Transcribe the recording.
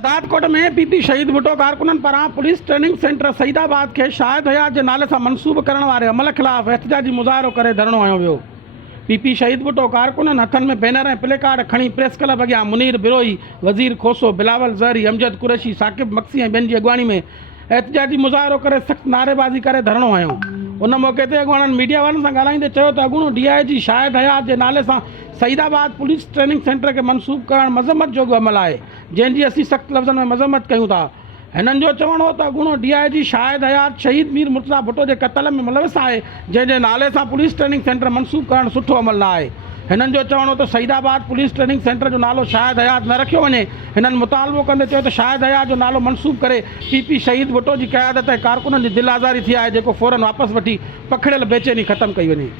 शहदादकोट में पीपी शहीद भुट्टो कारकुननि पारां पुलिस ट्रेनिंग सेंटर सईदाबाद के शाहिद हयात के नाले से मनसूब करण वारे अमल खिलाफ एहतजाजी मुज़ाहिरो करे धरणो हयो वियो। पीपी शहीद भुट्टो कारकुननि हथन में बैनर ऐं प्लेकार्ड खणी प्रेस क्लब अॻियां मुनीर बिरोही, वज़ीर खोसो, बिलावल ज़हरी, अमजद कुरैशी, साकिब मक्सी ऐं ॿियनि जी अॻवानी में एहतजाजी मुज़ाहिरो करे सख़्त नारेबाज़ी करे धरणो हयो। उन मौके ते अॻवाननि मीडिया वारनि सां ॻाल्हाईंदे चयो त अॻूणो DIG शाहिद हयात के नाले सां सईदाबाद पुलिस ट्रेनिंग सेंटर के मनसूब करण मज़म्मत जोॻो अमल आहे, जंहिंजी असीं सख़्त लफ़्ज़नि में मज़म्मत कयूं था। हिननि जो चवणो हो त अॻूणो DIG शाहिद हयात शहीद मीर मुर्तज़ा भुट्टो के क़त्ल में मुलविस आहे, जंहिंजे नाले सां पुलिस ट्रेनिंग सेंटर मनसूब करण सुठो अमल न आहे। हिननि जो चवणो त सईदाबाद पुलिस ट्रेनिंग सेंटर जो नालो शाहिद हयात न रखियो वञे। हिननि मुतालबो कंदे चयो त शाहिद हयात जो नालो मनसूब करे पीपी शहीद भुट्टो की क़यादत ऐं कारकुननि जी दिल आज़ारी थी आहे, जेको फ़ौरन वापसि वठी पखड़ियल बेचैनी ख़त्म कई वञे।